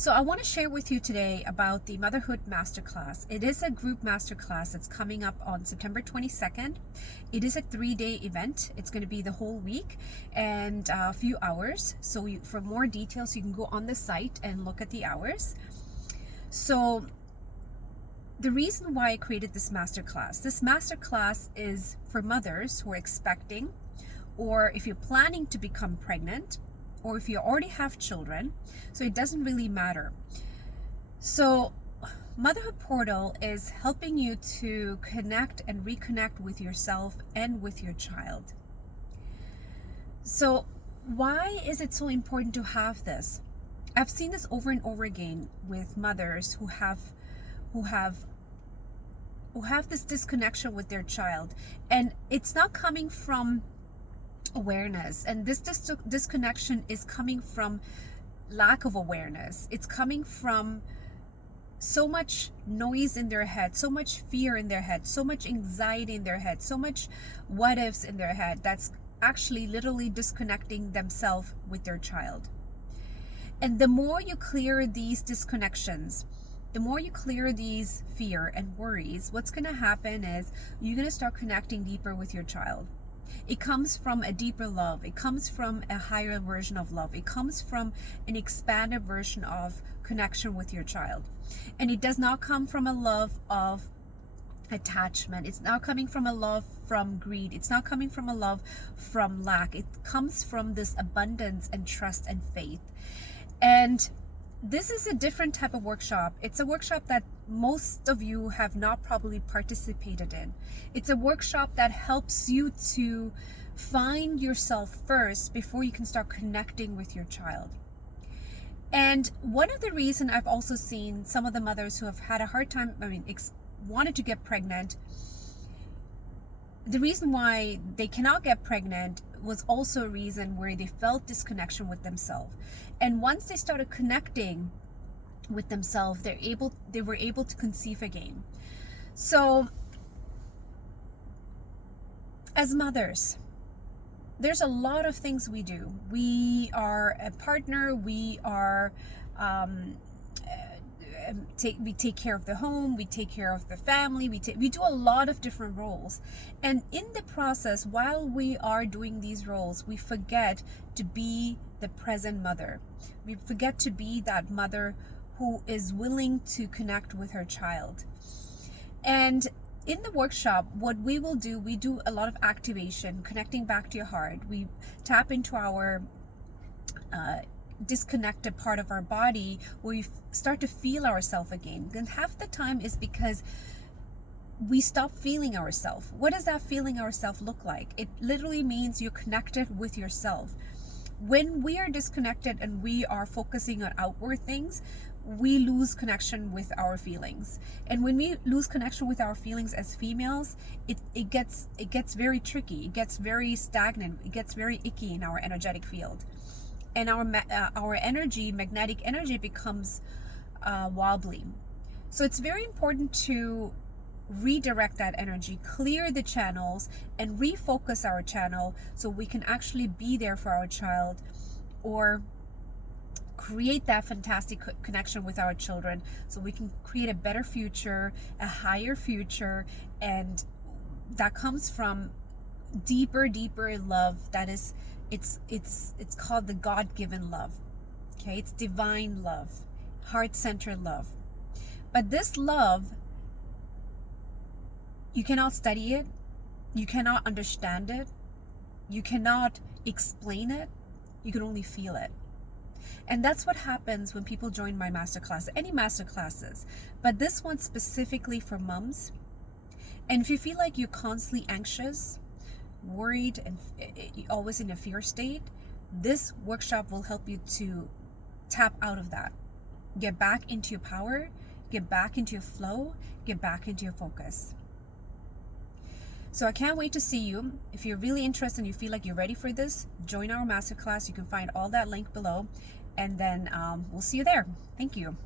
So I want to share with you today about the Motherhood Masterclass. It is a group masterclass that's coming up on September 22nd. It is a 3-day event. It's going to be the whole week and a few hours. So for more details, you can go on the site and look at the hours. So the reason why I created this masterclass is for mothers who are expecting, or if you're planning to become pregnant, or if you already have children, so it doesn't really matter. So Motherhood Portal is helping you to connect and reconnect with yourself and with your child. So why is it so important to have this? I've seen this over and over again with mothers who have this disconnection with their child, and it's not coming from awareness, and this disconnection is coming from lack of awareness. It's coming from so much noise in their head, so much fear in their head, so much anxiety in their head, so much what ifs in their head, that's actually literally disconnecting themselves with their child. And the more you clear these disconnections, the more you clear these fear and worries, what's going to happen is you're going to start connecting deeper with your child. It comes from a deeper love. It comes from a higher version of love. It comes from an expanded version of connection with your child. And it does not come from a love of attachment. It's not coming from a love from greed. It's not coming from a love from lack. It comes from this abundance and trust and faith. And this is a different type of workshop. It's a workshop that most of you have not probably participated in. It's a workshop that helps you to find yourself first before you can start connecting with your child. And one of the reasons I've also seen some of the mothers who have had a hard time, wanted to get pregnant, the reason why they cannot get pregnant was also a reason where they felt disconnection with themselves. And once they started connecting with themselves, they were able to conceive again. So as mothers, there's a lot of things we do. We are a partner, we are we take care of the home, we take care of the family, we do a lot of different roles. And in the process, while we are doing these roles, we forget to be the present mother. We forget to be that mother who is willing to connect with her child. And in the workshop, what we will do, we do a lot of activation, connecting back to your heart. We tap into our disconnected part of our body where we start to feel ourselves again. And half the time is because we stop feeling ourselves. What does that feeling ourselves look like? It literally means you're connected with yourself. When we are disconnected and we are focusing on outward things, we lose connection with our feelings. And when we lose connection with our feelings as females, it gets very tricky. It gets very stagnant. It gets very icky in our energetic field. And our energy, magnetic energy, becomes wobbly. So it's very important to redirect that energy, clear the channels, and refocus our channel so we can actually be there for our child, or create that fantastic connection with our children so we can create a better future, a higher future, and that comes from deeper love. That is, it's called the God-given love. Okay, it's divine love, heart-centered love. But this love, you cannot study it, you cannot understand it, you cannot explain it, you can only feel it. And that's what happens when people join my masterclass, any masterclasses, but this one specifically for moms. And if you feel like you're constantly anxious, worried, and always in a fear state, this workshop will help you to tap out of that. Get back into your power, get back into your flow, get back into your focus. So I can't wait to see you. If you're really interested and you feel like you're ready for this, join our masterclass. You can find all that link below, and then we'll see you there. Thank you.